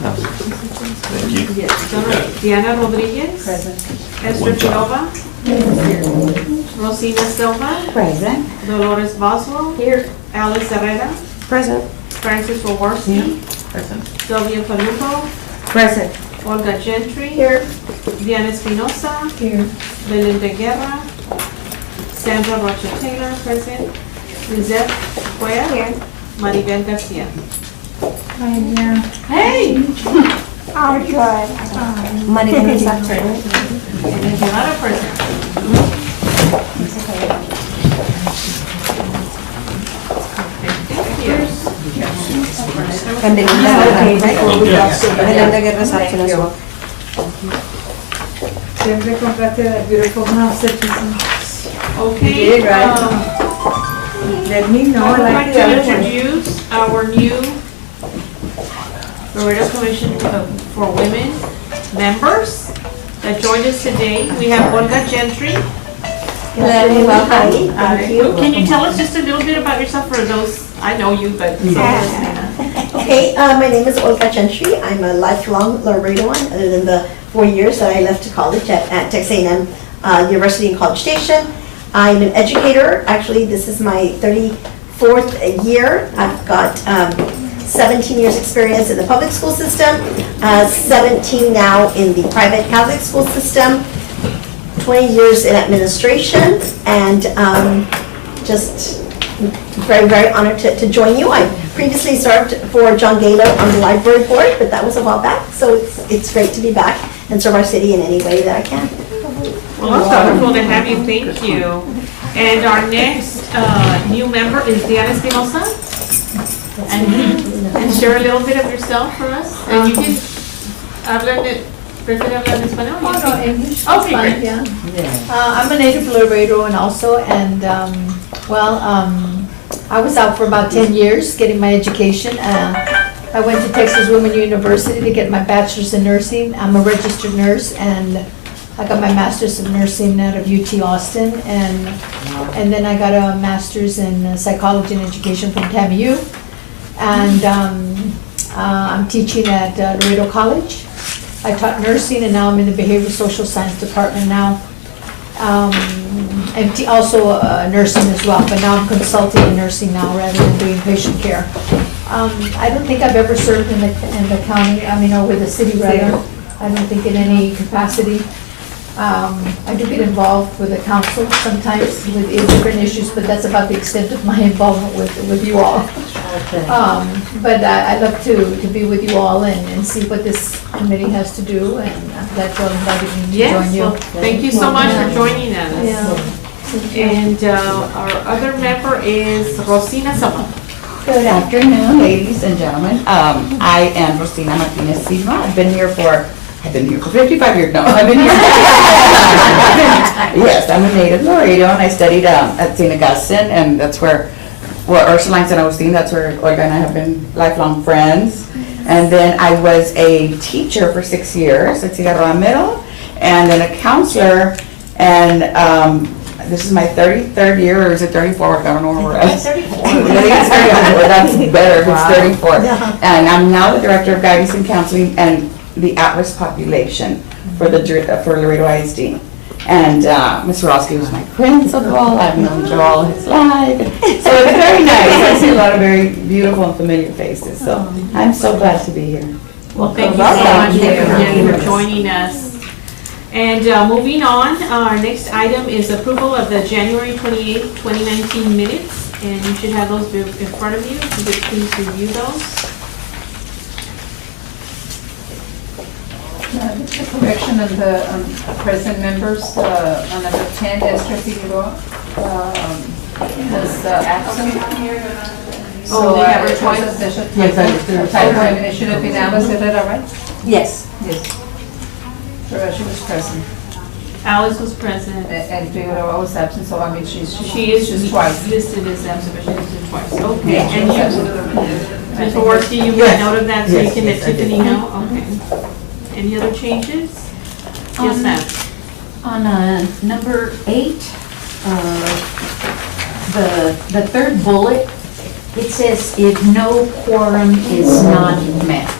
Thank you. Diana Rodriguez. Present. Esther Silva. Rosina Silva. Present. Dolores Boswell. Here. Alice Herrera. Present. Francis Jaworski. Present. Sylvia Paluco. Present. Olga Gentry. Here. Diana Espinosa. Here. Belinda Guerra. Sandra Rocha Taylor, present. Lizette Cuellar. Here. Maribel Garcia. Hey! Oh, good. Maribel is absent. And there's another person. And Belinda Guerra is absent as well. Siempre compraste that beautiful house that you Okay. did, right? Let me know. I would I like like the to other one. introduce our new Laredo Commission for Women members that joined us today. We have Olga Gentry. Hello, welcome. Thank you. Can you tell us just a little bit about yourself for those, I know you, but. Okay, my name is Olga Gentry. I'm a lifelong Laredoan, other than the 4 years that I left to college at Texas A&M University in College Station. I'm an educator. Actually, this is my 34th year. I've got 17 years experience in the public school system, 17 now in the private Catholic school system, 20 years in administration, and just very, very honored to join you. I previously served for John Galo on the library board, but that was a while back, so it's great to be back and serve our city in any way that I can. Well, it's wonderful to have you, thank you. And our next new member is Diana Espinosa. And share a little bit of yourself for us. And you can prefiere hablar en español? Oh, no, English. Okay, Fine, great. yeah. I'm a native Laredoan also, and I was out for about 10 years getting my education. I went to Texas Women University to get my bachelor's in nursing. I'm a registered nurse, and I got my master's in nursing out of UT Austin, and then I got a master's in psychology and education from TAMU. And I'm teaching at Laredo College. I taught nursing, and now I'm in the behavioral social science department now. And also nursing as well, but now I'm consulting in nursing now rather than doing patient care. I don't think I've ever served in the county, or with the city rather. I don't think in any capacity. I do get involved with the council sometimes with different issues, but that's about the extent of my involvement with you all. But I love to be with you all and see what this committee has to do, and I'm glad you all invited me to Yes, join you. well, thank you so much for joining us. Yeah. And our other member is Rosina Silva. Good afternoon, ladies and gentlemen. I am Rosina Martinez Silva. I've been here for 55 years now. I've been here. Yes, I'm a native Laredo, and I studied at St. Augustine, and that's where Ursula and San Agustin, that's where Olga and I have been lifelong friends. And then I was a teacher for 6 years at Cigarroa Middle, and then a counselor, and this is my 33rd year, or is it 34th? I don't know where we're at. 34. I think it's 34. That's better if it's 34. And I'm now the director of guidance and counseling and the at-risk population for Laredo ISD. And Ms. Rosky was my principal. I've known Joe all his life. So it's very nice. I see a lot of very beautiful and familiar faces. So I'm so glad to be here. Well, thank you so much for joining us. And moving on, our next item is approval of the January 28, 2019 minutes. And you should have those in front of you. If you could please review those. The correction of the present members, on number 10, Esther Figueroa was absent. Oh, they have her twice? There's a Yes, I typo. understood. Typo, and it should have been Alice Herrera, right? Yes. Yes. She was present, Alice was present. and Figueroa was absent, so I mean, she's She's twice. listed as absent, but she listed twice. Okay. Yeah, she And was you, absent. Ms. Jaworski, you made note of that, so you Yes, can let yes, I did. Tiffany know? Okay. Any other changes? Yes, ma'am. On number 8, the third bullet, it says if no quorum is not met.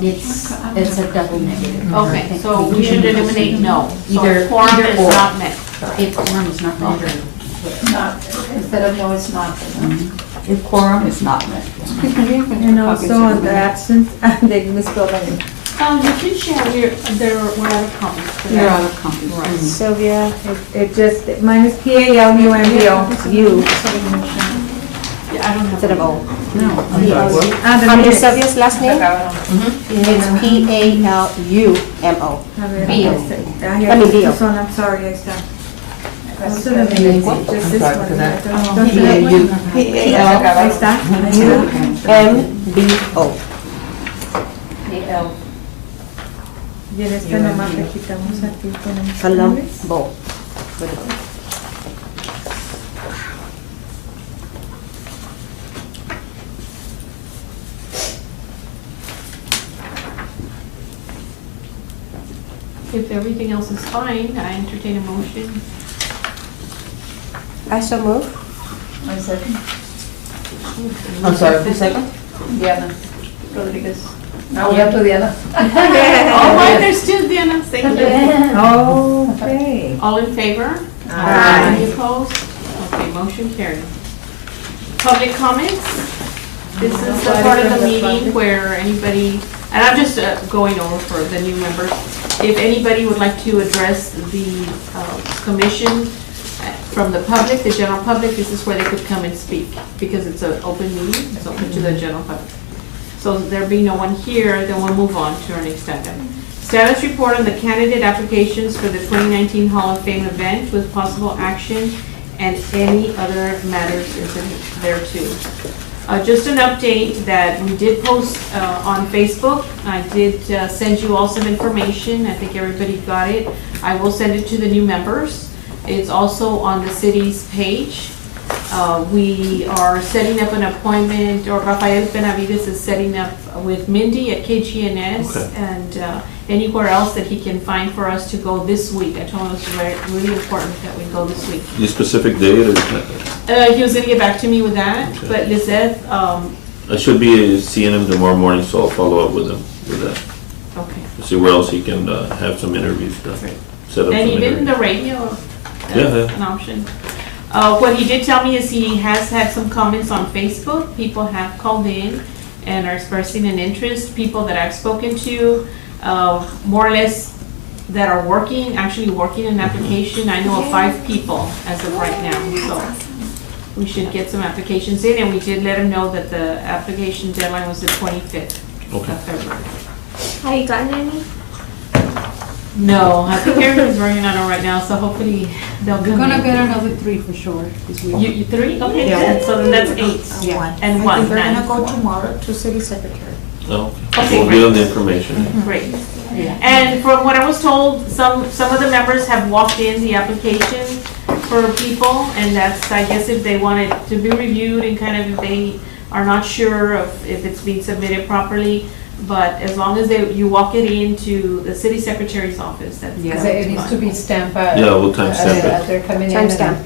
It's a double negative. Okay, so we should eliminate no. So Either- quorum either is or. not met. If quorum is not met. Not, instead of no, it's not. If quorum is not met. And also on the absence, they misspelled my name. You can share, we're out of comments for You're that. out of conference. Right. Sylvia, it just, mine is P-A-L-U-M-B-O, you. Yeah, I don't have. Instead of O. No. Ah, the Under minutes. Sylvia's last name, Mm-hmm. it's P-A-L-U-M-O. Bio. I mean, Bio. This one, I'm sorry, I stopped. Also the minutes, just this one. Don't you P-A-U. like one? P-A-L. Ahí está. U-M-B-O. A-L. Y en este nomás le quitamos aquí con el. Colombo. If everything else is fine, I entertain a motion. I so move. I second. I'm sorry, who's second? Diana Rodriguez. Now we have to Diana. Oh, why, there's two Diana, thank you. Okay. All in favor? Aye. Any opposed? Okay, motion carried. Public comments? This is the part of the meeting where anybody, and I'm just going over for the new members. If anybody would like to address the commission from the public, the general public, this is where they could come and speak, because it's an open meeting, it's open to the general public. So there being no one here, then we'll move on to our next item. Status report on the candidate applications for the 2019 Hall of Fame event with possible action and any other matters is in there too. Just an update that we did post on Facebook. I did send you all some information. I think everybody got it. I will send it to the new members. It's also on the city's page. We are setting up an appointment, or Rafael Benavides is setting up with Mindy at KGNS and anywhere else that he can find for us to go this week. I told him it was really important that we go this week. The specific date is, He was gonna get back to me with that, Okay. but Lizeth, I should be seeing him tomorrow morning, so I'll follow up with him with that. okay. To see where else he can have some interviews done. Right. Set up some And even interviews. the radio, Yeah, that's yeah. an option. What he did tell me is he has had some comments on Facebook. People have called in and are expressing an interest. People that I've spoken to, more or less that are working, actually working an application. I know of 5 people as of right now, so we should get some applications in. And we did let him know that the application deadline was the 25th Okay. of February. Have you gotten any? No, I think everyone's working on it right now, so hopefully they'll come We're in. gonna get another 3 for sure this week. You 3? Okay, Yeah. good. So then that's 8. Yeah. And 1, 9. They're gonna go tomorrow to city secretary. Oh, Okay, we'll great. give them the information. Great. And from what I was told, some of the members have walked in the application for people, and that's, I guess, if they want it to be reviewed and kind of if they are not sure of if it's being submitted properly. But as long as you walk it into the city secretary's office, that's. Because it needs to be stamped. Yeah, we'll timestamp it. As they're coming in. Timestamp.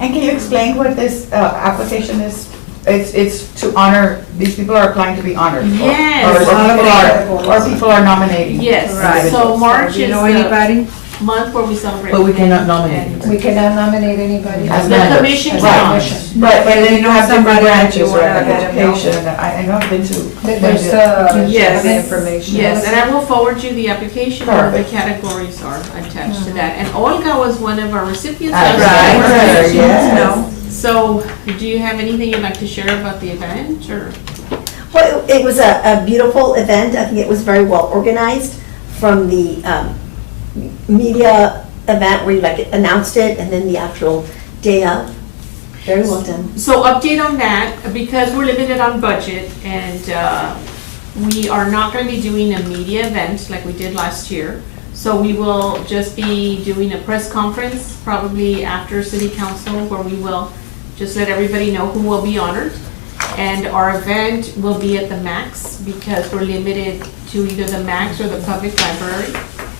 And can you explain what this application is? It's to honor, these people are applying to be honored? Yes. Or people are nominating? Yes, Right. so March Do you is know the anybody? month where we celebrate. But we cannot nominate. And We cannot nominate anybody. As The members. commission Right. cannot. But then you have different Somebody that you branches, right, wanna like let 'em know. education, and I know I've been to. There's, Yes. The information. Yes, and I will forward you the application, where the Perfect. categories are attached to that. And Olga was one of our recipients. Right, last year. right, yes. So, do you have anything you'd like to share about the event, or? Well, it was a beautiful event. I think it was very well organized from the media event where you like announced it and then the actual day of. Very well done. So update on that, because we're limited on budget, and we are not going to be doing a media event like we did last year. So we will just be doing a press conference, probably after city council, where we will just let everybody know who will be honored. And our event will be at the Max, because we're limited to either the Max or the public library.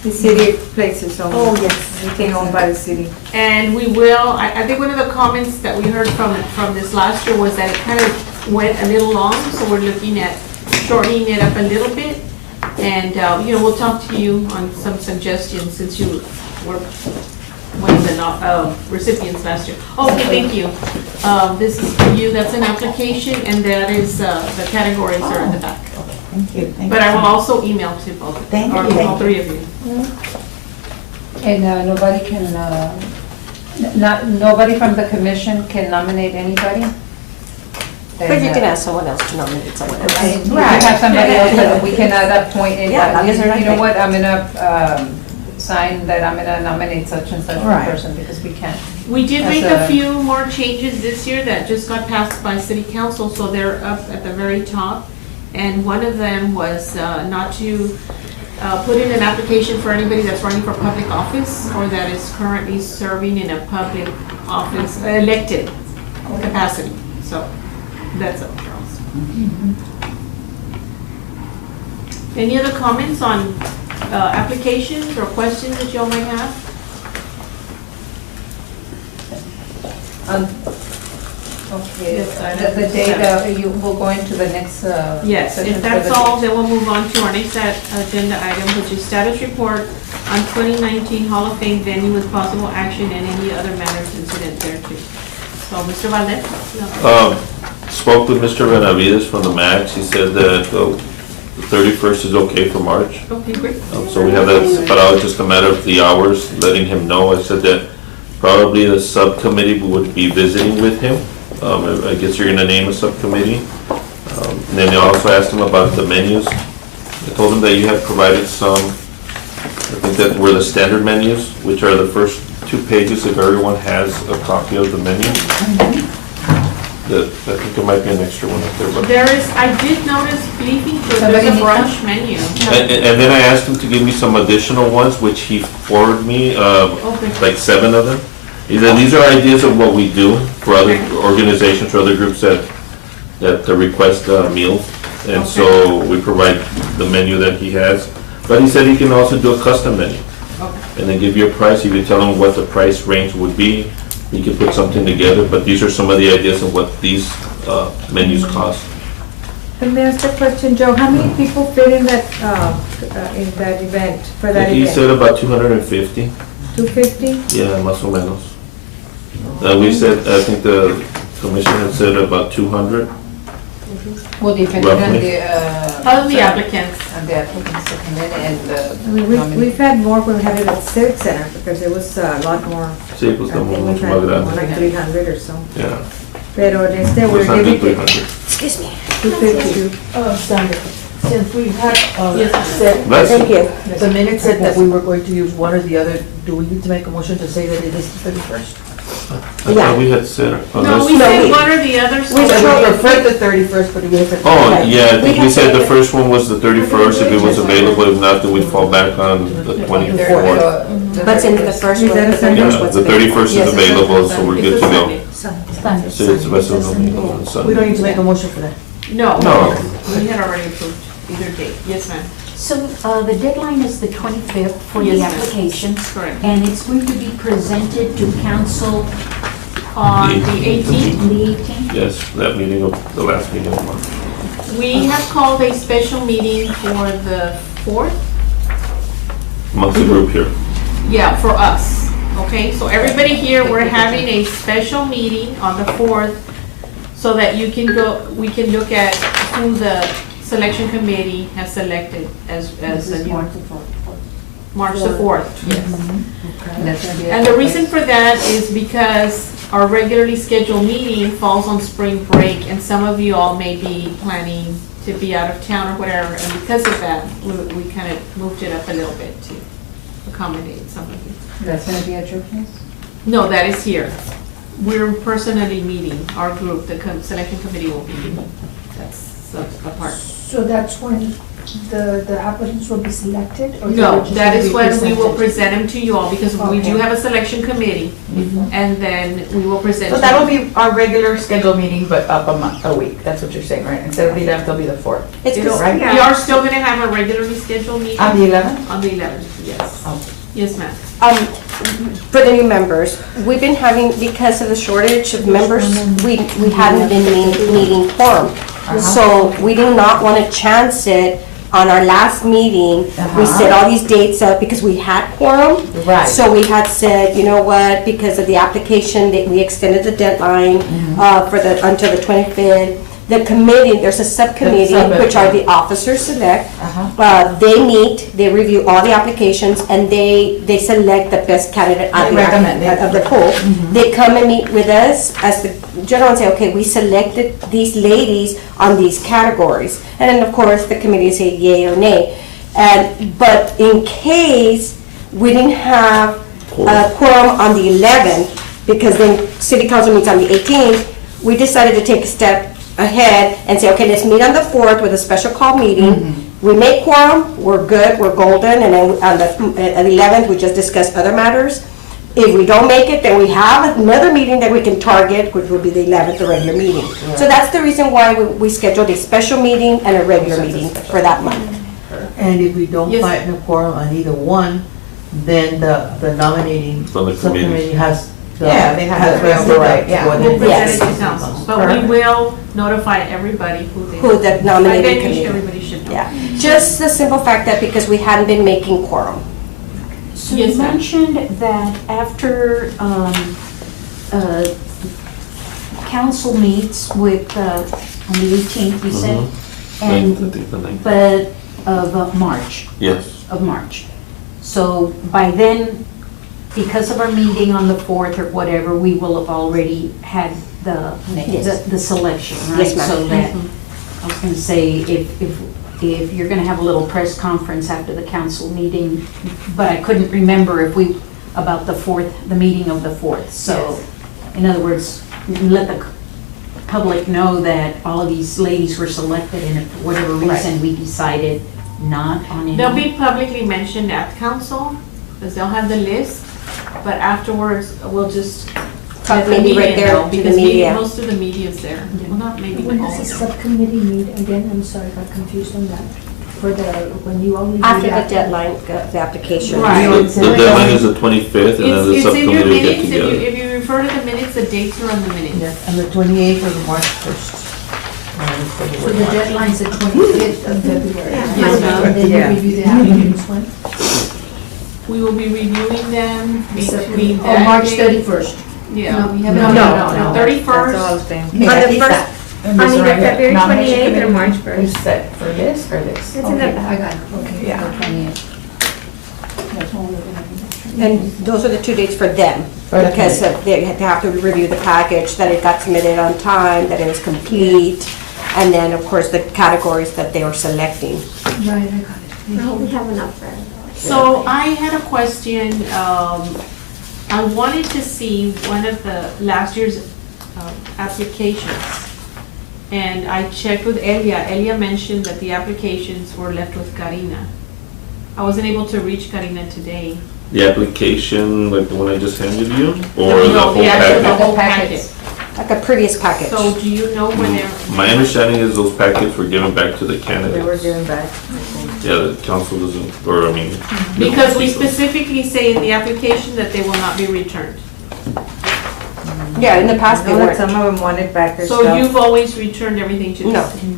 The city places only. Oh, yes. Anything owned by the city. And we will, I think one of the comments that we heard from this last year was that it kind of went a little long, so we're looking at shortening it up a little bit. And, we'll talk to you on some suggestions since you were one of the recipients last year. Okay, thank you. This is for you, that's an application, and that is, the categories are in the back. Thank you. But I will also email to both, Thank or you. all three of you. And nobody can, nobody from the commission can nominate anybody? But you can ask someone else to nominate someone else. Okay, we can have somebody else, but we cannot appoint Yeah, as long as they're not you know named. what, I'm gonna, sign that I'm gonna nominate such and such a Right. person, because we can't. We did As make a a- few more changes this year that just got passed by city council, so they're up at the very top. And one of them was not to put in an application for anybody that's running for public office or that is currently serving in a public office, elected capacity. So that's up, Charles. Any other comments on applications or questions that y'all might have? Okay, Yes, item the date, seven. you will go into the next, Yes, session if for that's the- all, then we'll move on to our next agenda item, which is status report on 2019 Hall of Fame venue with possible action and any other matters incident thereto. So, Mr. Valdez? No. Spoke with Mr. Benavides from the MAX. He said that the 31st is okay for March. Okay, great. So we have that, but I was just a matter of the hours, letting him know. I said that probably the subcommittee would be visiting with him. I guess you're gonna name a subcommittee. And then I also asked him about the menus. I told him that you had provided some, I think that were the standard menus, which are the first 2 pages if everyone has a copy of the menu. I think there might be an extra one up there, but. There is, I did notice bleeping, so there's Somebody a need brunch menu. And then I asked him to give me some additional ones, which he forwarded me, Okay. like 7 of them. He said, these are ideas of what we do for other organizations, or other groups that request meals. And so we provide the menu that he has. But he said he can also do a custom menu. Okay. And then give you a price. You can tell him what the price range would be. He can put something together, but these are some of the ideas of what these menus cost. Let me ask a question, Joe. How many people fit in that event, for that He event? said about 250. 250? Yeah, más o menos. We said, I think the commission had said about 200. well, depending on Roughly. the, All the applicants. on the applicants that come in and I mean, we've had more, we've had it at Civic Center, because there was a lot more. Sí, pues I estamos think we've mucho had más more grande. like 300 or so. Yeah, Pero en este, we're pues under giving 300. Excuse me. 250. Sandra, since we had, Yes. said, That's- Thank you. the minute said that we were going to use one or the other, do we need to make a motion to say that it is the 31st? I thought we had said, No, unless, we said one or the other. so We we- prefer the 31st, but we said. oh, yeah, I think We we had said the said- first one was the 31st, if it was available, if not, then we'd fall back on the 24th. What's in the first Is one? that a Sunday? Yeah, the 31st Yes, is it's available, so we're It's good a to go. Sunday. So it's the rest of them on We Sunday. don't need to make a motion for that. No, No. we had already approved either date. Yes, ma'am. So the deadline is the 25th for the Yes, ma'am. applications, Correct. and it's going to be presented to council On the 18th, on the 18th. Yes, that meeting of, the last meeting of the month. we have called a special meeting for the 4th. Monthly group here. Yeah, for us, okay? So everybody here, we're having a special meeting on the 4th so that you can go, we can look at who the selection committee has selected as the new. March the 4th, yes. And the reason for that is because our regularly scheduled meeting falls on spring break, and some of you all may be planning to be out of town or whatever, and because of that, we kind of moved it up a little bit to accommodate some of you. That's gonna be at your place? No, that is here. We're personally meeting, our group, the selection committee will be meeting. That's apart. So that's when the applicants will be selected? or they No, will just that be is when we will presented? present them to you all, because we do Okay. have a selection committee, and then we will present. So to that'll you. be our regular scheduled meeting, but up a week, that's what you're saying, right? Instead of the 11th, it'll be the 4th. It's It'll- because, We are still gonna have a regularly scheduled meeting On the 11th? on the 11th, yes. Oh. Yes, ma'am. for the new members, we've been having, because of the shortage of members, we haven't been meeting quorum. So we do not want to chance it. On our last meeting, we set all these dates up because we had quorum. Right. So we had said, you know what, because of the application, that we extended the deadline until the 25th. The committee, there's a subcommittee, which are the officers select. They meet, they review all the applications, and they select the best candidate out of the pool. They come and meet with us as the general and say, okay, we selected these ladies on these categories. And then, of course, the committee say yay or nay. But in case we didn't have a quorum on the 11th, because then city council meets on the 18th, we decided to take a step ahead and say, okay, let's meet on the 4th with a special call meeting. We make quorum, we're good, we're golden, and then on the 11th, we just discuss other matters. If we don't make it, then we have another meeting that we can target, which will be the 11th, the regular meeting. So that's the reason why we scheduled a special meeting and a regular meeting for that month. And if we don't Yes. find a quorum on either one, then the nominating From the committee. subcommittee has the. Yeah, they have the override, yeah. what We'll it present is. it to council, but we will notify everybody who they. Who the nominating I think committee. everybody should know. Yeah, just the simple fact that because we hadn't been making quorum. So Yes, you ma'am. mentioned that after council meets with, on the 18th, you said? Ninth, I And, think the ninth. but of March. Yes. Of March. So by then, because of our meeting on the 4th or whatever, we will have already had the selection, right? Yes, ma'am. So that, I was gonna say, if you're gonna have a little press conference after the council meeting, but I couldn't remember about the 4th, the meeting of the 4th. So, in other words, let the public know that all of these ladies were selected, and if for whatever reason we decided not on any. They'll be publicly mentioned at council, because they'll have the list, but afterwards, we'll just let the Maybe right media there know, to the because media. most of the media's there. Well, not maybe When all does of the them. subcommittee meet again? I'm sorry, I got confused on that. For the, when you all review After the that. deadline, the application. Right. The deadline is the 25th, and then the It's in your subcommittee will get minutes, together. if you refer to the minutes, the dates are on the minutes. Yeah, and the 28th of March 1st. So the deadline's the 25th of February. Yes, ma'am. And then Yeah. you review the applicants when? We will be reviewing them between Oh, that March date. 31st. Yeah. No, we haven't. No, No, no, 31st. On the first, I mean, the February 28th or March 1st. Is set for this or this? It's in the, I got it, okay. Yeah. the 28th. That's all we're gonna do. and those are the 2 dates for them. For the Because they have to review the package, that it got submitted on time, that it was complete, and then, of course, the categories that they were selecting. Right, I got it. No, we have enough there. So I had a question, I wanted to see one of the last year's applications. And I checked with Elia. Elia mentioned that the applications were left with Karina. I wasn't able to reach Karina today. The application, like the one I just handed you, or the No, whole actual- the package? whole packet. Like a previous package. So do you know where they're? My understanding is those packets were given back to the candidates. They were given back. Yeah, the council doesn't, or I mean. they don't Because we keep those. specifically say in the application that they will not be returned. Yeah, in the past they weren't. Some of them wanted back their So you've always returned everything to the No. city?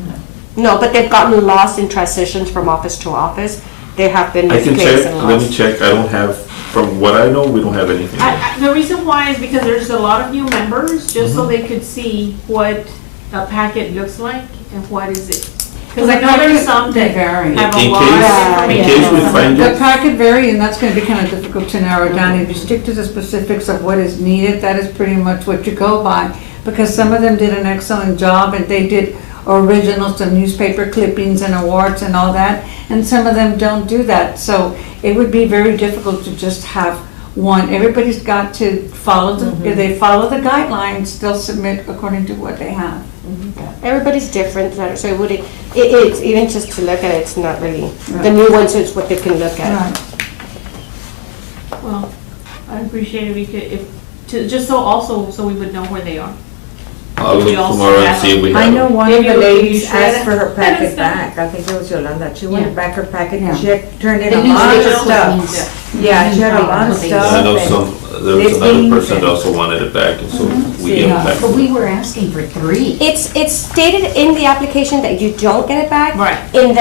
No, but they've gotten lost in transitions from office to office. They have been I can misplaced check, and let me lost. check, I don't have, from what I know, we don't have anything. The reason why is because there's a lot of new members, just Mm-hmm. so they could see what a packet looks like and what is it. Because I know there's some that have a In lot case, of in information. case we find The it, packet vary, and that's gonna be kind of difficult to narrow down. If you stick to the specifics of what is needed, that is pretty much what you go by. Because some of them did an excellent job, and they did originals of newspaper clippings and awards and all that, and some of them don't do that. So it would be very difficult to just have one. Everybody's got to follow if they follow the guidelines, they'll submit according to what they have. Everybody's different, so it would, it's even just to look at it, it's not really, the new ones is what they can look at. Right. Well, I appreciate it, just so also, so we would know where they are. I'll We look also tomorrow and have see if we I have know it. one of Maybe the we can ladies share asked that. for her That packet is back. I think it was Yolanda. She Yeah. wanted back her packet, Yeah. she had turned in The a lot of newspaper stuff. clippings. Yeah, she had a lot of Yeah. stuff. I know and- there was another Listings person that and- also wanted it back, and so we gave it Yeah, back. but we were asking for 3. It's stated in the application that you don't get it back. Right. In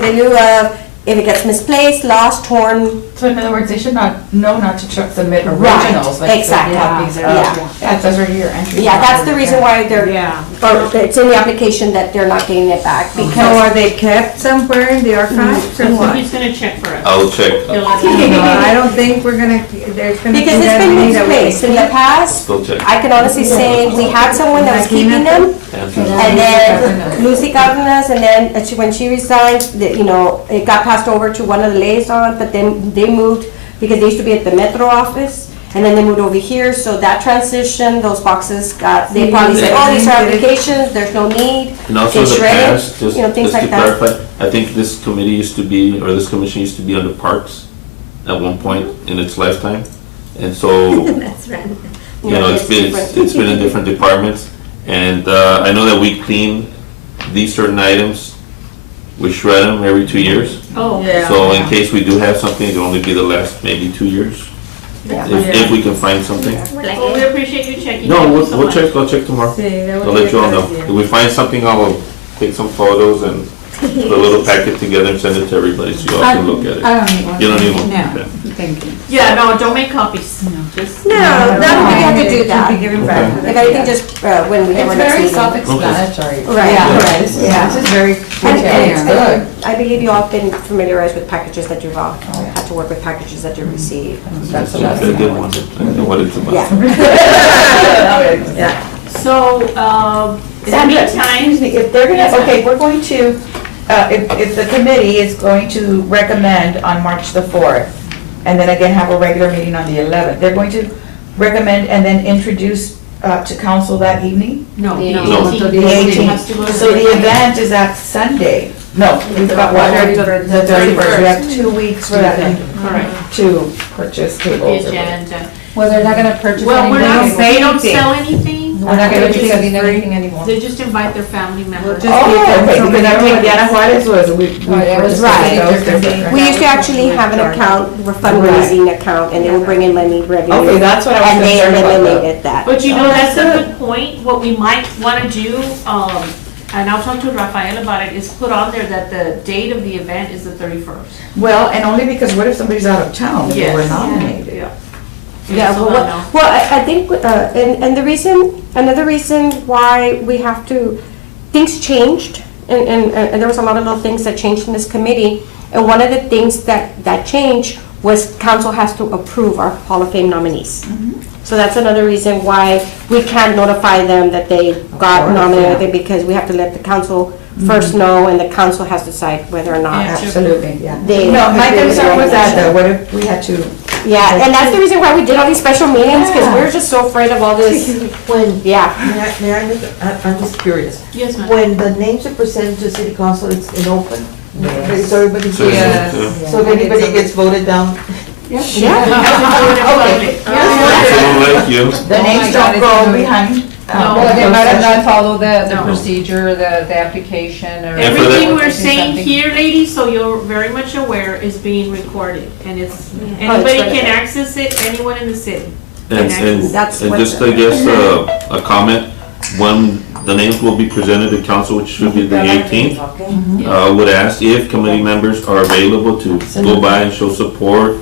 the lieu of, if it gets misplaced, lost, torn. So in other words, they should not to submit Right, originals, like exactly. copies. Yeah. Yeah, those are your entries. Yeah, that's the reason why they're, Yeah. or it's in the application that they're not getting it back So because. are they kept somewhere in the archives or So what? he's gonna check for us. I'll check, He'll let us know. I don't think we're gonna, there's gonna be Because it's that been many that we misplaced. In the can past, still check. I can honestly say, we had someone that was keeping them. And then Lucy Cardenas, and then when she resigned, it got passed over to one of the liaisons, but then they moved, because they used to be at the Metro office, and then they moved over here, so that transition, those boxes they probably said, oh, these are applications, there's no need. And also in They the shredded, past, just things just to like that. clarify, I think this committee used to be, or this commission used to be under Parks at one point in its lifetime. And so, That's right. it's been in different departments. And I know that we clean these certain items, we shred them every 2 years. Oh, Yeah. So in case we do have something, it'll only be the last maybe 2 years, if we can find something. well, we appreciate you checking. No, Thank you so much. I'll check tomorrow. see. That I'll would be let a you all good know. idea. If we find something, I'll take some photos and put a little packet together and send it to everybody so you all can look at it. I don't need one. You don't need one? No, Okay. thank you. Yeah, no, don't make copies. Just. No, not that we have to do It should that. be given back to the- If anything, just when we have our It's next very meeting. self-explanatory. Right, Yeah. right. Yeah, this is very And- detailed. and I believe you all have been familiarized with packages that you've all had to work with packages that you received. That's I what did one. I know what it's about. Yeah. So, in the Sandra, meantime. excuse me, if they're Yes, gonna, ma'am. okay, we're going to, if the committee is going to recommend on March the 4th, and then again have a regular meeting on the 11th, they're going to recommend and then introduce to council that evening? No, the No. 18th. The It has to go 18th. to So the the- event is that Sunday? No, we've got what? The 31st. We have 2 weeks for that Correct. to purchase The tables. agenda. Well, they're not gonna purchase Well, we're anything. not, they don't sell anything. We're not gonna be Everything's selling free. anything anymore. They just invite their family members. just- Oh, okay, because I think Diana Juarez was, we Oh, yeah, it was purchased right. those different. We used to actually have an account, a fundraising account, and they would bring in money revenue. Okay, that's what I was And they concerned about. eliminated that. But you know, that's a good point. What we might wanna do, and I'll talk to Rafael about it, is put on there that the date of the event is the 31st. Well, and only because what if somebody's out of town, they were nominated? Yeah. Yeah, So well, they'll know. well, I think, and the reason, another reason why we have to, things changed, and there was a lot of little things that changed in this committee, and one of the things that changed was council has to approve our Hall of Fame nominees. So that's another reason why we can't notify them that they got nominated, because we have to let the council first know, and the council has to decide whether or not. Yeah. Absolutely, yeah. They No, my agree with the concern was that, though, recommendation. what if we had to, Yeah, and that's the reason why we did all these special meetings, because we're just so afraid of all this, When, yeah. may I just, I'm just curious. Yes, ma'am. When the names are presented to city council, it's in open? So everybody, So, Yeah. so if anybody gets voted down? We have to do it in public. Someone like you. the names don't go behind. No. Well, they might have not followed the No. procedure, the application, or. And for the- Everything we're saying Something. here, ladies, so you're very much aware, is being recorded, and it's, anybody right can there. access it, anyone in the city. And That's and what just, the- I guess, a comment, when the names will be presented to council, which should be the 18th, would ask if committee members are available to go by and show support.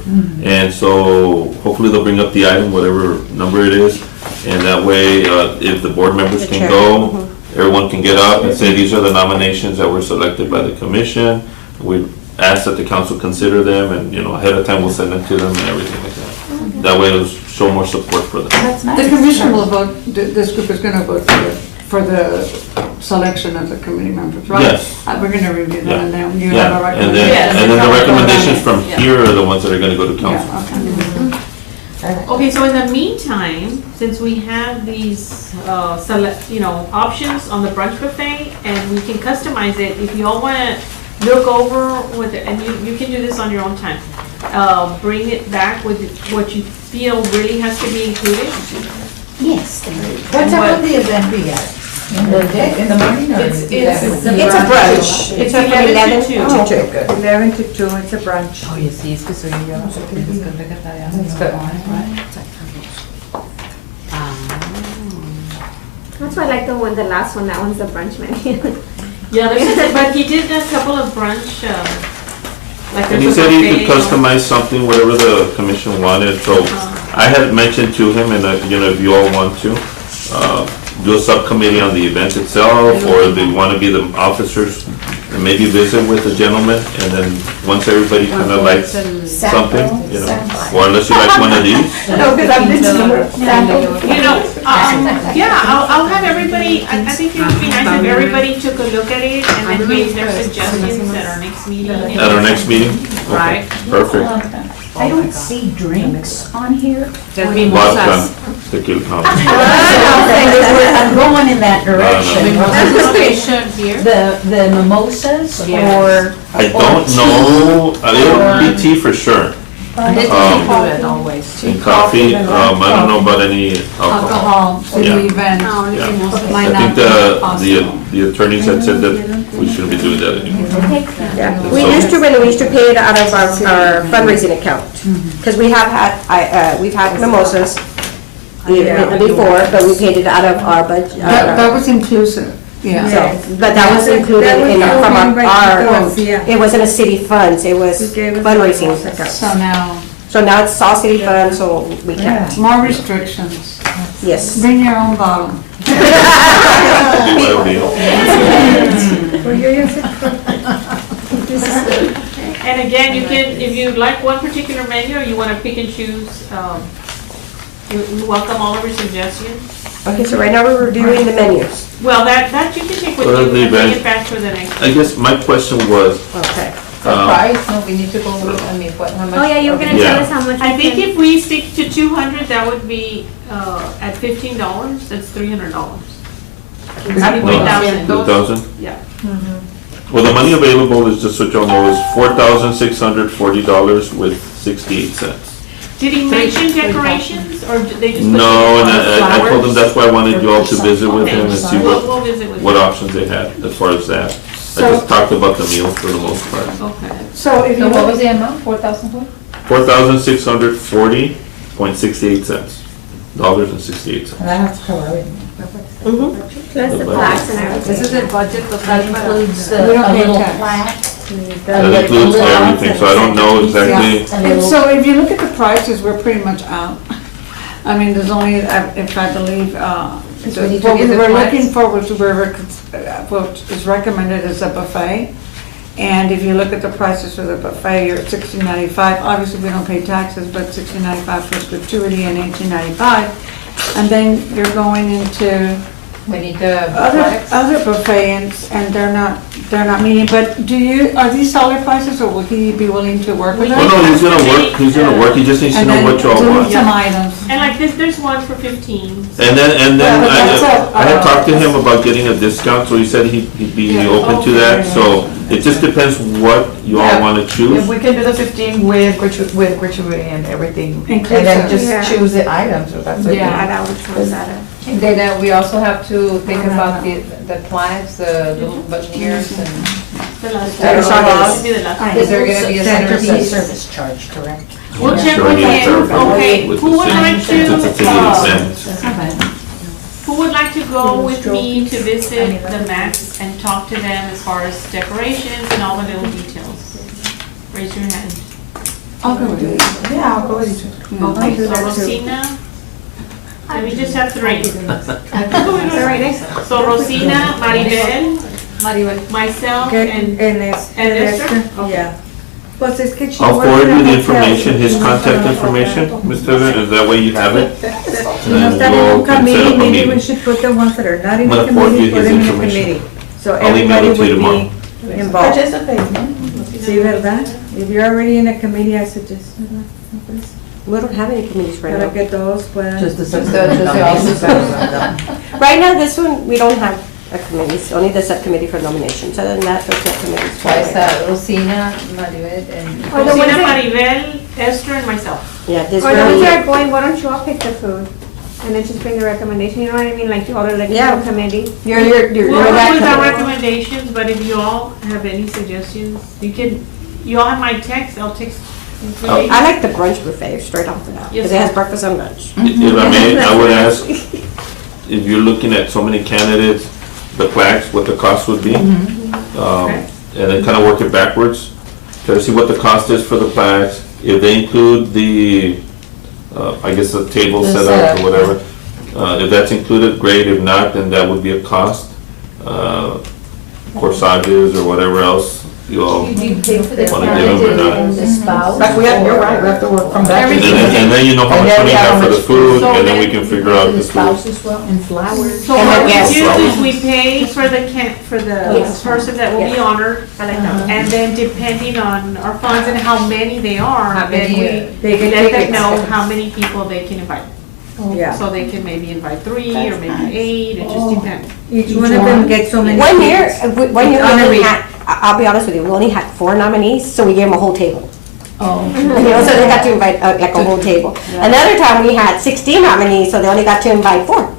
And so hopefully they'll bring up the item, whatever number it is. And that way, if the board members can go, everyone can get up and say, these are the nominations that were selected by the commission. We ask that the council consider them, and, ahead of time, we'll send them to them and everything like that. That way it'll show more support for them. That's nice. The commission will vote, this group is gonna vote for the selection of the committee members, right? Yes. We're gonna review that, and then you have a Yeah, and recommendation. then, Yes. and then the recommendations from here are the ones that are gonna go to council. Yeah, okay. Okay, so in the meantime, since we have these, options on the brunch buffet, and we can customize it, if you all wanna look over with it, and you can do this on your own time. Bring it back with what you feel really has to be included. Yes, there is. What time will the event be at? In the day, in the morning or? It's It's a brunch. It's From 11 to 2. to 2. Okay, good. 11 to 2, it's a brunch. Oye, sí, es que soy yo. That's good. That's why I like the one, the last one, that one's the brunch menu. Yeah, but he did a couple of brunch, like And there's he a said he could buffet. customize something, whatever the commission wanted, so I had mentioned to him, and if you all want to, do a subcommittee on the event itself, or if they want to be the officers, and maybe visit with the gentleman, and then once everybody kind of likes something, or unless you like one of these. No, because I'm just sample. Yeah, I'll have everybody, I think it would be nice if everybody took a look at it and then gave their suggestions at our next meeting. At our next meeting? Okay, Right. Perfect. I don't see drinks on here. Just be Vodka, tequila, no. I'm going in that direction. Participation here. The mimosas Yes. or? I don't know, it'll be tea for sure. Always. And coffee, I don't know about any alcohol. Alcohol for Yeah. the event. Yeah. Might I not think be possible. the attorneys had said that we shouldn't be doing that anymore. Yeah, we used to, when we used to pay it out of our fundraising account, because we have had, we've had mimosas before, but we paid it out of our budget. That was inclusive, yeah. So, but that was included in, from our, Yeah. it wasn't a city funds, it was We gave it- fundraising account. So now, So now it's all city funds, so we can't, more restrictions. yes. Bring your own bottle. That'll be all. And again, you can, if you like one particular menu or you want to pick and choose, you welcome all of your suggestions. Okay, so right now we're reviewing the menus. Well, that you can take with For you the and bring event. it back for the next. I guess my question was, Okay. Price, no, we need to go, I mean, what, how much? Oh, yeah, you were gonna Yeah. tell us how much. I we think can- if we stick to 200, that would be, at $15, that's $300. $3,000. 2,000? Yeah. Well, the money available is, just so y'all know, is $4,640 with 68 cents. Did he mention decorations or did they just? put No, and I told flowers? them that's why I wanted you all to visit with Okay, him and see we'll visit with what him. options they had as far as that. I just talked about the meals for the most part. Okay. So if So you what look, was the amount, 4,000 what? $4,640.68 cents. Dollars and 68 cents. And I have to cover everything. Plus the plaques and everything. This is the budget, That includes We a don't pay little tax. plaque. That includes everything, so I don't know exactly. And so if you look at the prices, we're pretty much out. I mean, there's only, if I believe, we need to what we get the were flags. looking for was what is recommended as a buffet. And if you look at the prices for the buffet, you're at $16.95. Obviously, we don't pay taxes, but $16.95 plus gratuity and $18.95. And then you're going into We need the other flags. buffets, and they're not meeting. But are these solid prices, or would he be willing to work with us? Oh, no, he's gonna work, he just needs to And know then what y'all do want. some items. And like this, there's one for 15. And then Yeah, but that's I had talked to him about getting a discount, so he said he'd be Yeah. open to that. So it just depends what you all Yeah. wanna choose. If we can do the 15 with gratuity and everything, and Inclusive. then just Yeah. choose the items, or that's okay. Yeah, that would sound better. And then we also have to think about the flags, the little buttoners, and The last That's one. all. Should be the last one. is there gonna be a centerpiece? Service charge, correct? We'll check Sure, with yeah, him. sure. Okay, With who the would same- like since it's a city event. who would like to go with me to visit the Max and talk to them as far as decorations and all the little details? Raise your hand. I'll go with it. Yeah, I'll go with you. Okay, so Rosina, and we just have three. So Rosina, Maribel, myself, and Esther? Yeah. Pues es que I'll Chihuahua forward you the no information, his se hace. contact information, Mr. Evans, is that way you have it? Si no And están then en we'll un can set committee, up a maybe we meeting. should put the ones that are not in I'm the gonna forward committee, you put his them in the information. committee. So I'll email everybody it to you would tomorrow. be involved. Participate, no? Sí, ¿verdad? If you're already in a committee, I suggest, ¿verdad? We don't have any committees right Para now. que todos puedan. Just the Right now, this one, we don't have a committee, it's only the subcommittee for nominations. Other than that, there's no committees. Why is that Rosina, Maribel, and Or the ones Rosina, that, Maribel, Esther, and myself. Yeah, this or the ones will that are going, why don't you all pick the food? And then just bring the recommendation, you know what I mean, like you all are like Yeah. a committee. You're We'll that go with our committee. recommendations, but if you all have any suggestions, you all have my text, I'll text. I like the brunch buffet straight off the bat, because it has breakfast and lunch. If I may, I would ask, if you're looking at so many candidates, the plaques, what the cost would be. And then kind of work it backwards. Try to see what the cost is for the plaques. If they include the, I guess the table set up or whatever. If that's included, great. If not, then that would be a cost. Corsages or whatever else you all Do you pay for the want to give them or not. and the spouse? Like, you're right, we have to work from that. And then you know how And much then money we you have have how for the much food, So and then we then can figure For out the the spouse food. as well, and flowers. So And what the we guests. do is we pay for the Yes. person that will be honored, I like that. and then depending on our funds and how many they are, How then many, we They can let take them it. know how many people they can invite. Yeah. So they can maybe invite 3 or maybe 8, it just depends. Each one of them gets so many. One year, tickets. we It's only honorary. had, I'll be honest with you, we only had 4 nominees, so we gave them a whole table. Oh. You know, so they got to invite like a whole table. Another time we had 16 nominees, so they only got to invite 4.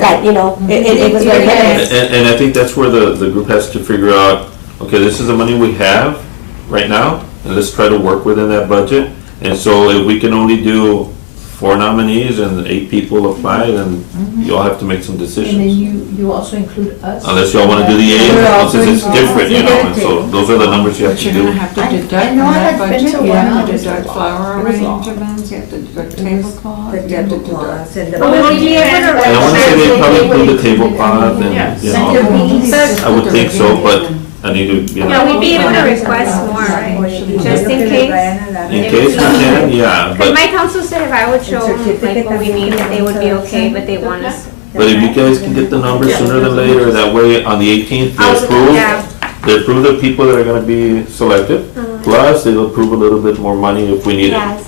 Like, you know, it was very generous. And I think that's where the group has to figure out, okay, this is the money we have right now, and let's try to work within that budget. And so if we can only do 4 nominees and 8 people apply, then you all have to make some And then decisions. you also include us? Unless y'all wanna do the 8, We're since it's all- different, you know, and so those are the numbers you have But to you're gonna do. have to I deduct from know I that had been budget, to you one. have to It was deduct long. flower It was long. arrangements, you have to deduct tablecloth. The you have to deduct- tablecloths and the. But we'll be able to. And I wanna say they probably include the tablecloth Yeah. and, you know, I would think so, but I need to, you Yeah, know, we'd be able to request more, right? Just in case. in case we can, yeah, Because but, my council said if I would show them like what we need, that they would be okay, but they want us. but if you guys can get the numbers sooner than later, that way on the 18th, they approve. Yeah. They approve the people that are gonna be selected, plus they'll approve a little bit more money if we need it. Yes.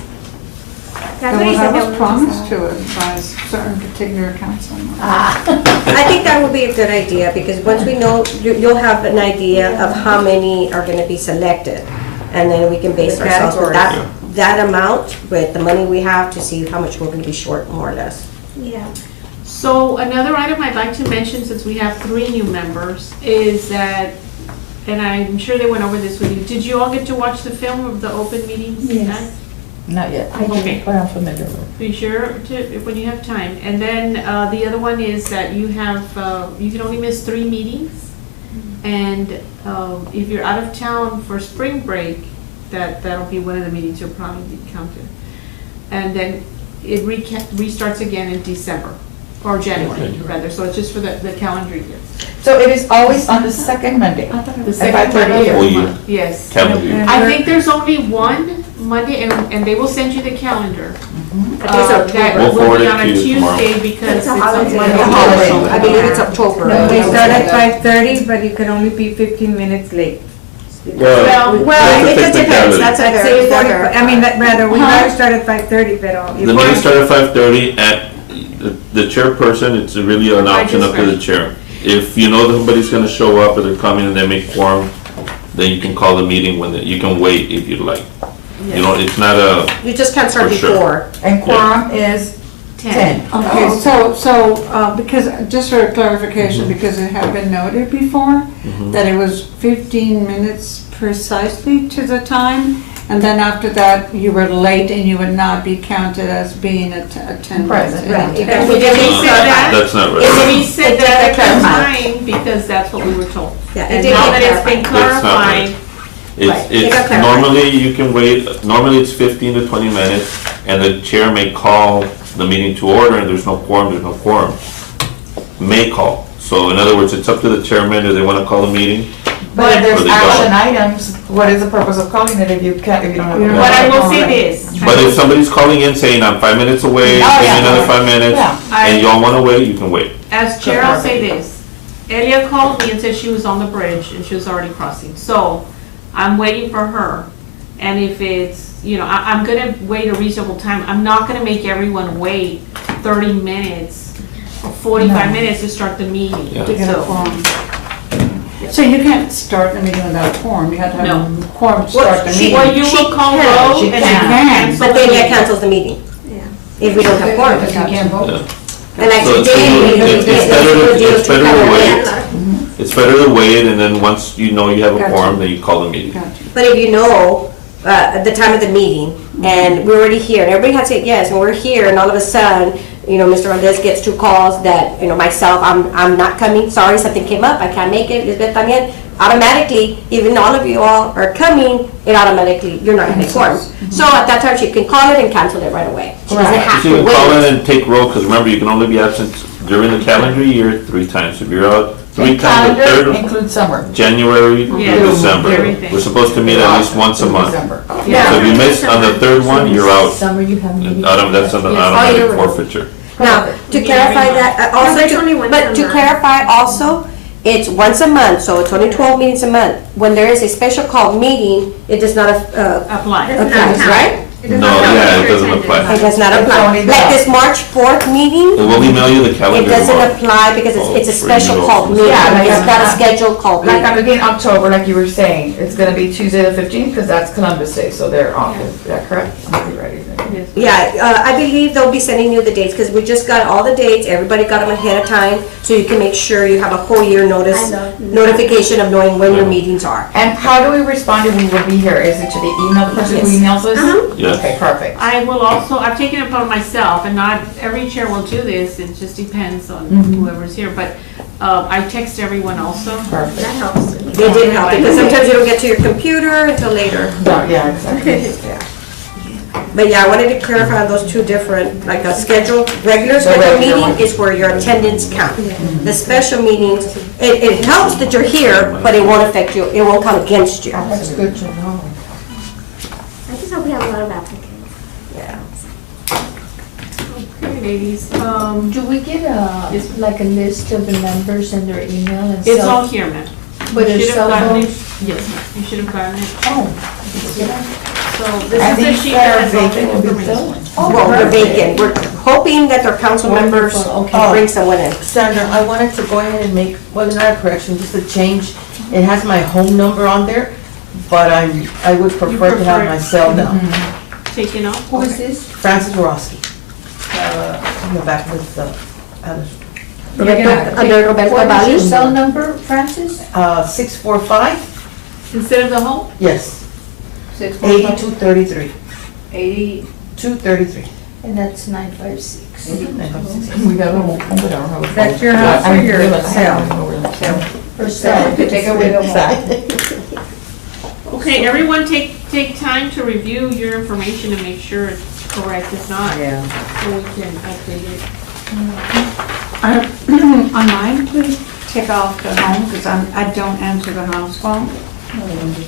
That's what Well, he said. that they was would promised to us by certain particular council. I think that would be a good idea, because once we know, you'll have an idea of how many are gonna be selected. And then we can base The ourselves with categories. that amount, with the money we have, to see how much we're gonna be short, more or less. Yeah. So another item I'd like to mention, since we have 3 new members, is that, and I'm sure they went over this with you, did you all get to watch the film of the open meetings? Yes. Act? Not yet. I Okay. didn't, but I'm familiar with. Be sure to, when you have time. And then the other one is that you have, you can only miss 3 meetings. And if you're out of town for spring break, that'll be one of the meetings you'll probably be counted. And then it restarts again in December, or January rather, so it's just for the calendar year. So it is always on the second Monday. The At second 5:30 Monday of the Whole year. month. Yes. Calendar year. I think there's only one Monday, and they will send you the calendar. I think it's October. We'll That will forward be it on a to you tomorrow. Tuesday because it's a a holiday. Monday. Holiday. I believe it's October. They start at 5:30, but you can only be 15 minutes late. Well, Well, it That's a just depends, technicality. that's a Let's very, say 40, that's I mean, rather, we rather start at 5:30, pero. if The we're- meeting start at 5:30 at the chairperson, it's really an By option up to the chair. If you know that somebody's gonna show up or they're coming and they make quorum, then you can call the meeting you can wait if you'd like. You know, it's not a, you just can't start For sure. before. And quorum is 10. Okay, so, because, just for clarification, because it had been noted before, that it was 15 minutes precisely to the time, and then after that, you were late and you would not be counted as being attended. Present, right. And we said that, that's not and right. we said that at the time because that's what we were told. Yeah, it And did now get that it's been That's not right. clarified, Right, it got It's, clarified. normally you can wait, normally it's 15 to 20 minutes, and the chair may call the meeting to order, and there's no quorum. May call. So in other words, it's up to the chairman, do they wanna call the meeting? But if there's Or they don't. action items, what is the purpose of calling it if you can't, if you don't have? but I will say this. But if somebody's calling in saying, I'm 5 minutes away, Oh, give me yeah. another 5 minutes, Yeah. and y'all wanna wait, you can wait. As chair, I'll say this. Elia called me and said she was on the bridge and she was already crossing. So I'm waiting for her. And if it's, I'm gonna wait a reasonable time. I'm not gonna make everyone wait 30 minutes or 45 minutes to start the meeting. Yeah. To get a So, quorum. So you can't start the meeting without a quorum, you have to have No. a quorum to start the she- meeting. well, you will call can. roll She and then can. cancel But the then meeting. that cancels the meeting. if we don't have quorum. Because you can't vote. Yeah. And like So today, it's better to wait. It's better to wait, and then once you know you have a Gotcha. quorum, then you call the meeting. But if you know, at the time of the meeting, and we're already here, and everybody has said yes, and we're here, and all of a sudden, Mr. Valdez gets 2 calls that, myself, I'm not coming, sorry, something came up, I can't make it, Lisbeth también, automatically, even all of you all are coming, it automatically, you're not having quorum. So at that time, she can call it and cancel it right away. She doesn't have So you to can call wait. in and take roll, because remember, you can only be absent during the calendar year 3 times. If you're out 3 times, the Calendar third, includes summer. January to Yeah. December. Everything. We're supposed to meet at least once a month. December. So if you miss on the 3rd one, you're out. Summer you have And meetings. that's an Yes. automatic Oh, you're right. forfeiture. Now, to Yeah, clarify every that, No, also, there's only one but to summer. clarify also, it's once a month, so it's only 12 meetings a month. When there is a special called meeting, it does not Apply. Doesn't apply, count. right? It does No, not count yeah, as it your doesn't attendance. apply. It does not It's apply. only Like the- this March 4th meeting, And we'll email you the it calendar doesn't tomorrow. apply because it's a for special renewal. called meeting. Yeah, like It's not a I'm- scheduled called Like meeting. I'm beginning October, like you were saying, it's gonna be Tuesday the 15th, because that's Columbus Day, so they're off. Is that correct? I'll be ready then. Yeah, I believe they'll be sending you the dates because we just got all the dates. Everybody got them ahead of time, so you can make sure you have a whole year notice, notification of knowing when your meetings are. And how do we respond if we will be here? Is it to the email person who Yes. emails us? Yes. Okay, perfect. I will also, I've taken it upon myself, and not every chair will do this, it just depends on whoever's here, but I text everyone also. Perfect. That helps. They did help because sometimes you don't get to your computer until later. Yeah, exactly. Yeah. But yeah, I wanted to clarify on those 2 different, like a scheduled, regular The scheduled regular meeting one. is where your attendance counts. The special meetings, it helps that you're here, but it won't affect you, it won't count against you. That's good to know. I just hope we have a lot of applicants. Okay, ladies, Do we get like a list of the members and their email and it's all stuff? here, ma'am. But You there's should have cell gotten it. phones? Yes, ma'am, you should have gotten it. Oh. So I this is the think sheet that that has all vacant the will be information. filled. Well, they're vacant, we're hoping that their council members Okay. bring someone in. Sandra, I wanted to go ahead and make, well, not a correction, just a change. It has my home number on there, but I would prefer to have my cell now. Taken off. Who is this? Francis Borowski. In the back with the, Roberto, under Roberto What is your Bali. cell number, Francis? 645, Instead of the home? yes, 645, 8233. 80, 233. And that's 956. We got a home, but I don't have a phone. That's your house or your cell? Per cell. you take away the home. Okay, everyone take time to review your information and make sure it's correct, if not, Yeah. so we can update it. On mine, please take off the home, because I don't answer the house phone.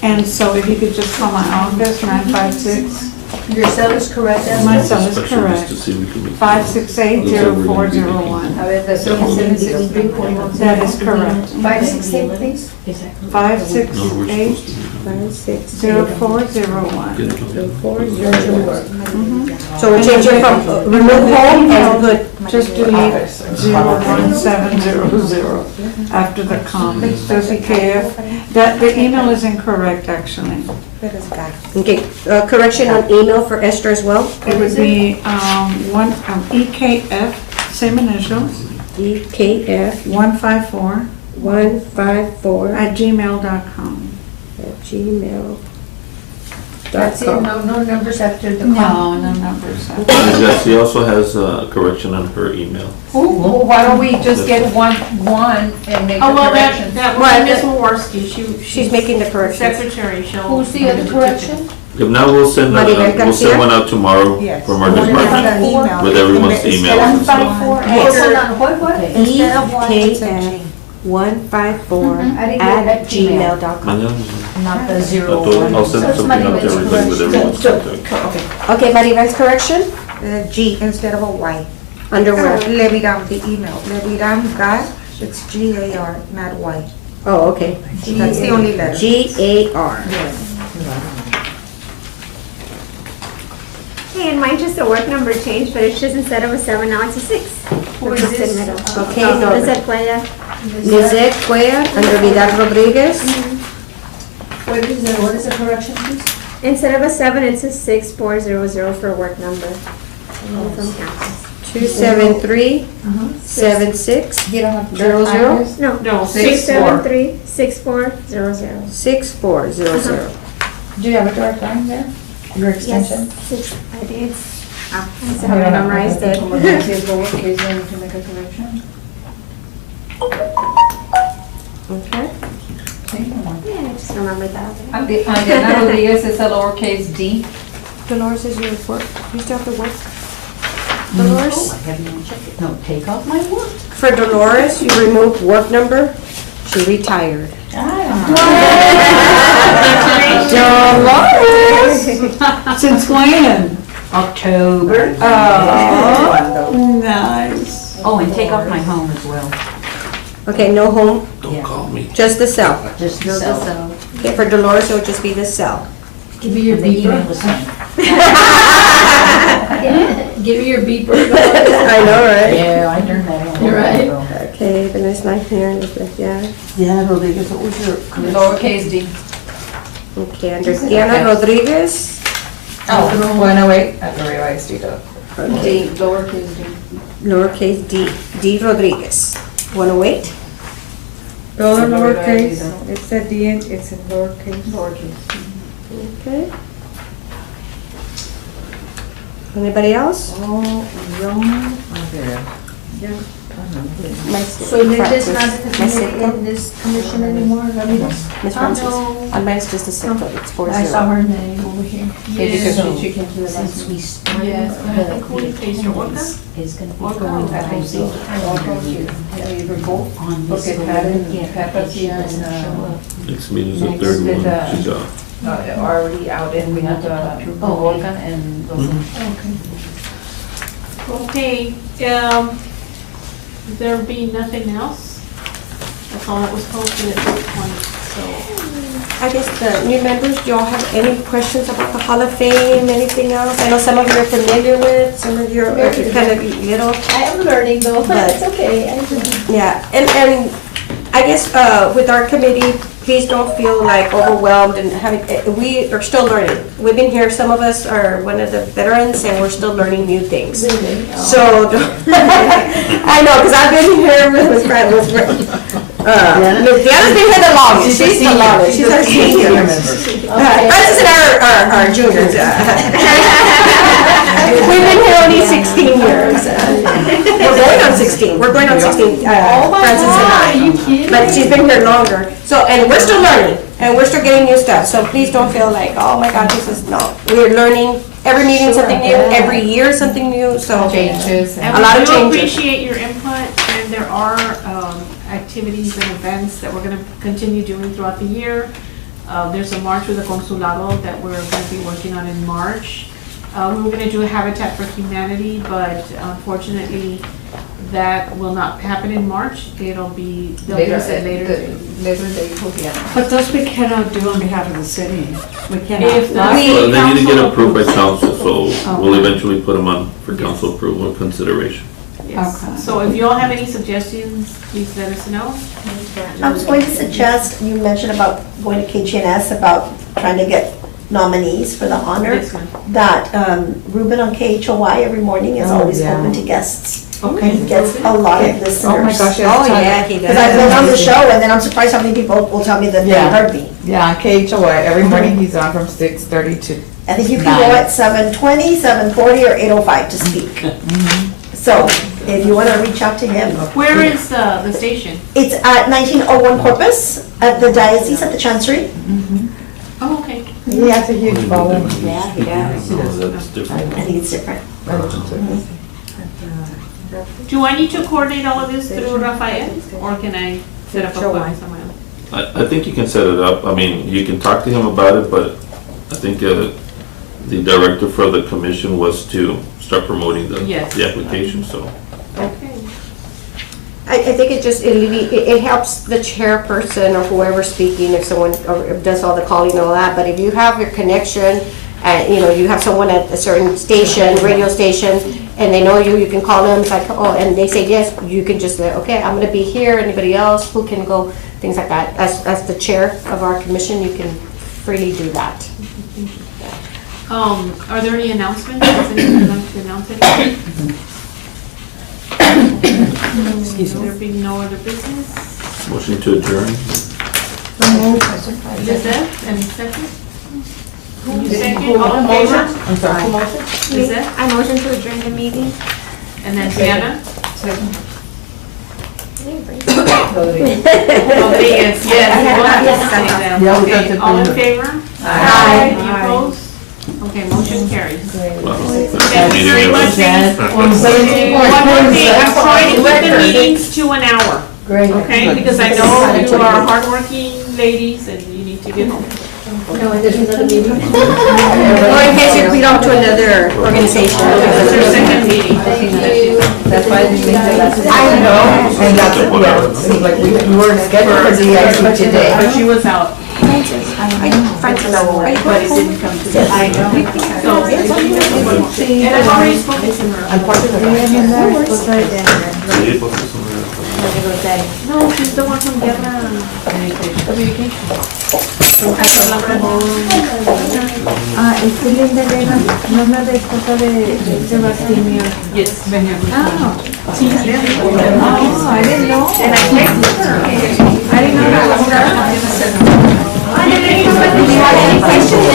And so if you could just call my office, 956, Your cell is correct, my Esther? cell is Especially just correct, to see if we can make- 568-0401. A ver, the 763. That is correct. 568, please. 568-0401. So we're changing from remove home and put, Just delete 01700 after the comma, WKF. That, the email is incorrect, actually. okay, correction on email for Esther as well. It would be EKF, same initials, EKF 154 154 @gmail.com. That's it, no numbers after the comma. No, no numbers. Yes, he also has a correction on her email. Well, why don't we just get one and make the Oh, well, corrections? that Right, was Ms. that- Jaworski, She's making the corrections. secretary, she'll. Who's the other correction? If not, we'll send Garcia? one out tomorrow Yes. from our department with everyone's emails and stuff. 154, hold on, what? EKF 154 @gmail.com. Not the zero I'll one. I'll send something out to everybody with everyone's contact. Okay, Maribel's correction, G instead of a Y. underwear. Leviram, the email. Leviram Gar, it's GAR, not Y. Oh, okay. That's the only letter. GAR. Hey, and mine just a work number change, but it's just instead of a 7, now it's a 6. Who is this? Okay, no. Lizette Playa. Lizette Cuellar, under Vidal Rodriguez. What is the correction, please? Instead of a 7, it's a 6400 for a work number. 273-7600. You don't have to. No. No, 673-6400. 6400. Do you have a direct line there? Your extension? Yes, I did. I still haven't memorized it. Lowercase then to make a correction. Okay. Yeah, I just remembered that. Diana Rodriguez is a lowercase d. Dolores, is your work, you still have to work? Dolores? No, take off my work. For Dolores, you remove work number, she retired. Dolores! Since when? October. Oh, nice. Oh, and take off my home as well. Okay, no home, Don't call me. just the cell. Just So- so. Okay, for Dolores, it'll just be the cell. Give me your The email beeper. was sent. Give me your beeper. I know, right? Yeah, I learned that. You're right. Okay, the next line here, yeah. Diana Rodriguez, what was your correction? Lowercase d. Okay, under Diana Rodriguez, Oh, 108 at Laredo ISD. D, Lowercase d. lowercase d, D Rodriguez. 108? Todo It's lowercase, lowercase. it's a D, it's a lowercase. Lowercase. Okay. Anybody else? So Linda's not in the committee, in this commission anymore, Ramirez? Miss Francis? Mine's just a simple, it's 40. I saw her name over here. Because she came to the last Since one. we started, Yes, I think we placed your order. is gonna be Order. going I think so. We were both, on this. porque Pat and Yeah, Peppa's she here doesn't and, show up. Next meeting's the Next third with, one. She's off. already out and we have Olga and those. Okay, there be nothing else? That's all that was posted at this point, so. I guess the new members, do y'all have any questions about the Hall of Fame, anything else? I know some of you are familiar with, some of you are kind of little. I am learning though, but it's okay. Yeah, and I guess with our committee, please don't feel like overwhelmed and having, we are still learning. We've been here, some of us are one of the veterans and we're still learning new things. So, I know, because I've been here with Fran, Diana's been here the longest, she's the longest, she's our senior. Francis and I are juniors. We've been here only 16 years. We're going on 16, Francis and I. But she's been here longer. So, and we're still learning, and we're still getting new stuff. So please don't feel like, oh my God, this is, no. We're learning, every meeting something new, every year something new, so. Changes. And A lot of we do changes. appreciate your input, and there are activities and events that we're gonna continue doing throughout the year. There's a march with the Consulado that we're gonna be working on in March. We were gonna do a Habitat for Humanity, but unfortunately, that will not happen in March. It'll be, they'll do it later. Later they But those we cannot do on behalf of the city. We cannot. If the Well, they need to get council approved by approves. council, so we'll eventually put them on for council approval and consideration. Yes. Okay. So if you all have any suggestions, please let us know. I was going to suggest, you mentioned about going to KGNS, about trying to get nominees for the honor, Yes, ma'am. that Ruben on KHOY every morning is always yeah. open to guests. Okay. He gets a lot of listeners. Oh my gosh, Oh, yeah. yeah, he Because I've been does. on the show, and then I'm surprised how many people will tell me that they Yeah. heard me. Yeah, on KHOY, every morning he's on from 6:30 to, I think you can go at 7:20, 7:40, or 8:05 to speak. So if you want to reach out to him. Where is the station? It's at 1901 Corpus, at the diocese, at the chancery. Oh, okay. he has a huge following. Yeah, he does. That's different. I think it's different. Do I need to coordinate all of this through Rafael, or can I set up a appointment somewhere else? I think you can set it up. I mean, you can talk to him about it, but I think the director for the commission was to start promoting Yes. the application, so. Okay. I think it helps the chairperson or whoever's speaking, if someone does all the calling and all that, but if you have your connection, and, you have someone at a certain station, radio station, and they know you can call them, it's like, oh, and they say yes, you can just say, okay, I'm gonna be here, anybody else, who can go, things like that. As the chair of our commission, you can freely do that. Are there any announcements? Does anyone like to announce anything? There being no other business? Motion to adjourn. Lizette, and second? You second, all in favor? I'm sorry, who motion? Lizette, I motion to adjourn the meeting. and then Brianna? Second. Rodriguez, yes. Yeah, we got Okay, to all in do it. favor? Aye. Any opposed? Okay, motion carries. Wow. Thank you very much. Jan, One more thing, I'm trying to keep the meetings to an hour, Great. okay? Because I know you are hardworking ladies and you need to get home. No, and there's another meeting. Or in case you belong to another organization. This is your second meeting. That's why we made the last. I know. And that's, yeah, it was like we weren't scheduled for DIC today. But she was out. Francis, But it didn't come to the. I know. So, and I've already spoken to her. I'm part of the. Sí, pues eso me- No, she's the one from Guerra. Estoy Linda Elena, no es la de esposa de Sebastián. Yes, Benjamin. Oh, I didn't know. And I texted her. I didn't know that was her. Do you have any questions?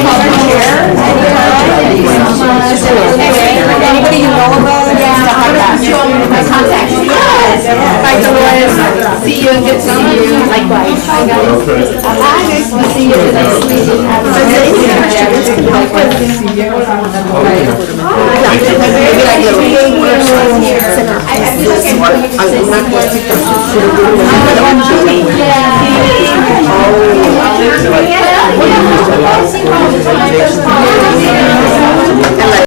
Anybody you know about? Stuff like that. My contact. Bye, Dolores. See you and good to see you. Likewise. Hi, nice to see you. Nice to meet you. Alguna cosita.